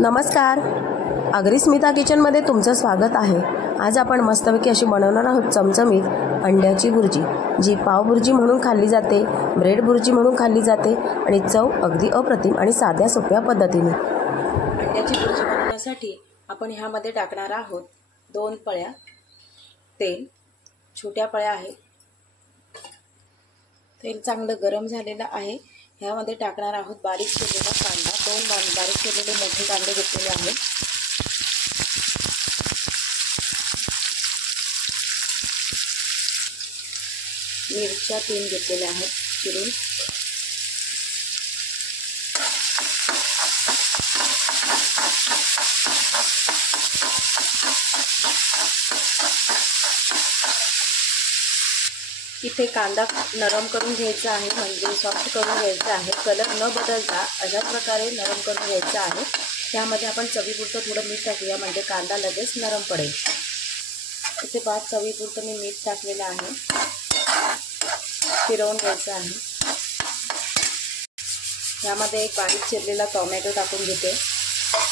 नमस्कार, अगरी स्मिता किचनमध्ये तुमचं स्वागत आहे। आज आपण मस्तपैकी अशी बनवणार आहोत चमचमीत अंड्याची भुर्जी, जी पाव भुर्जी म्हणून खाल्ली जाते, ब्रेड भुर्जी म्हणून खाल्ली जाते आणि चव अगदी अप्रतिम आणि साध्या सोप्या पद्धतीने। अंड्याची भुर्जी बनवण्यासाठी आपण ह्यामध्ये टाकणार आहोत 2 पळ्या तेल, छोट्या पळ्या आहेत। तेल चांगलं गरम झालेलं आहे। ह्यामध्ये टाकणार आहोत बारीक चिरलेला कांदा, 2 बारीक चिरलेले मोठे कांदे घेतलेले आहेत। मिरच्या 3 घेतलेल्या आहेत चिरून। इथे कांदा नरम करून घ्यायचा आहे, म्हणजे सॉफ्ट करून घ्यायचा आहे। कलर न बदलता अशा प्रकारे नरम करून घ्यायचा आहे। त्यामध्ये आपण चवीपुरतं थोडं मीठ टाकूया, म्हणजे कांदा लगेच नरम पडेल। इथे 5 चवीपुरतं मी मीठ टाकलेलं आहे, फिरवून घ्यायचं आहे। यामध्ये एक बारीक चिरलेला टोमॅटो टाकून घेते,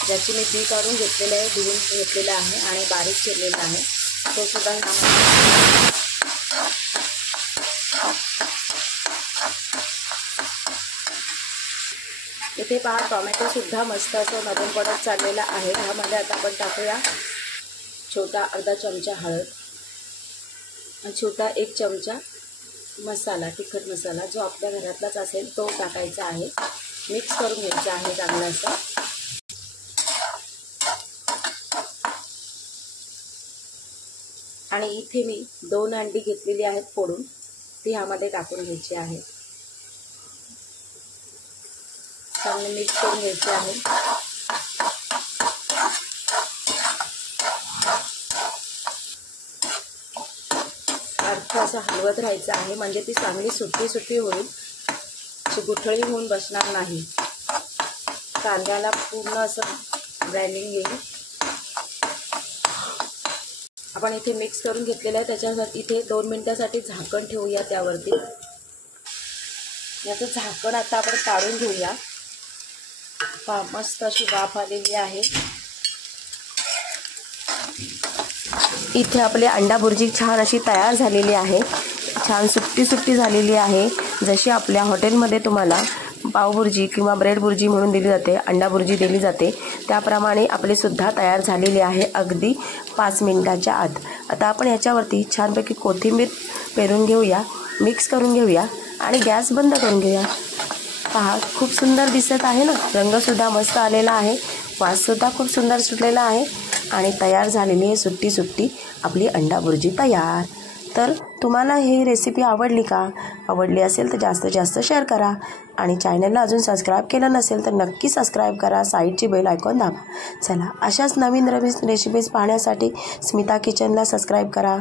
ज्याची मी बी काढून घेतलेलं आहे, धुवून घेतलेलं आहे आणि बारीक चिरलेला आहे, तो सुद्धा ह्यामध्ये। इथे पहा, टोमॅटो सुद्धा मस्त असं नरम पडत चाललेला आहे। ह्यामध्ये आता आपण टाकूया छोटा अर्धा चमचा हळद आणि छोटा 1 चमचा मसाला, तिखट मसाला, जो आपल्या घरातलाच असेल तो टाकायचा आहे। मिक्स करून घ्यायचा आहे चांगलं असं। आणि इथे मी 2 अंडी घेतलेली आहेत फोडून, ती ह्यामध्ये टाकून घ्यायची आहे। चांगले मिक्स करून घ्यायचे आहे। सारखं असं हलवत राहायचं आहे, म्हणजे ती चांगली सुट्टी होईल, अशी गुठळी होऊन बसणार नाही। कांद्याला पूर्ण असं ब्राउनिंग येईल। आपण इथे मिक्स करून घेतलेलं आहे, त्याच्यावर इथे 2 मिनिटासाठी झाकण ठेवूया त्यावरती। याचं झाकण आता आपण काढून घेऊया। मस्त अशी वाफ आलेली आहे। इथे आपली अंडा भुर्जी छान अशी तयार झालेली आहे, छान सुट्टी झालेली आहे। जशी आपल्या हॉटेलमध्ये तुम्हाला पाव भुर्जी किंवा ब्रेड भुर्जी म्हणून दिली जाते, अंडा भुर्जी दिली जाते, त्याप्रमाणे आपली सुद्धा तयार झालेली आहे अगदी 5 मिनिटाच्या आत। आता आपण याच्यावरती छानपैकी कोथिंबीर पेरून घेऊया, मिक्स करून घेऊया आणि गॅस बंद करून घेऊया। पहा, खूप सुंदर दिसत आहे ना, रंगसुद्धा मस्त आलेला आहे, वाससुद्धा खूप सुंदर सुटलेला आहे आणि तयार झालेली आहे सुट्टी आपली अंडा भुर्जी तयार। तर तुम्हाला ही रेसिपी आवडली का? आवडली असेल तर जास्तीत जास्त शेअर करा आणि चॅनलला अजून सबस्क्राईब केलं नसेल तर नक्की सबस्क्राईब करा, साईडची बेल आयकॉन दाबा। चला, अशाच नवीन रेसिपीज पाहण्यासाठी स्मिता किचनला सबस्क्राईब करा।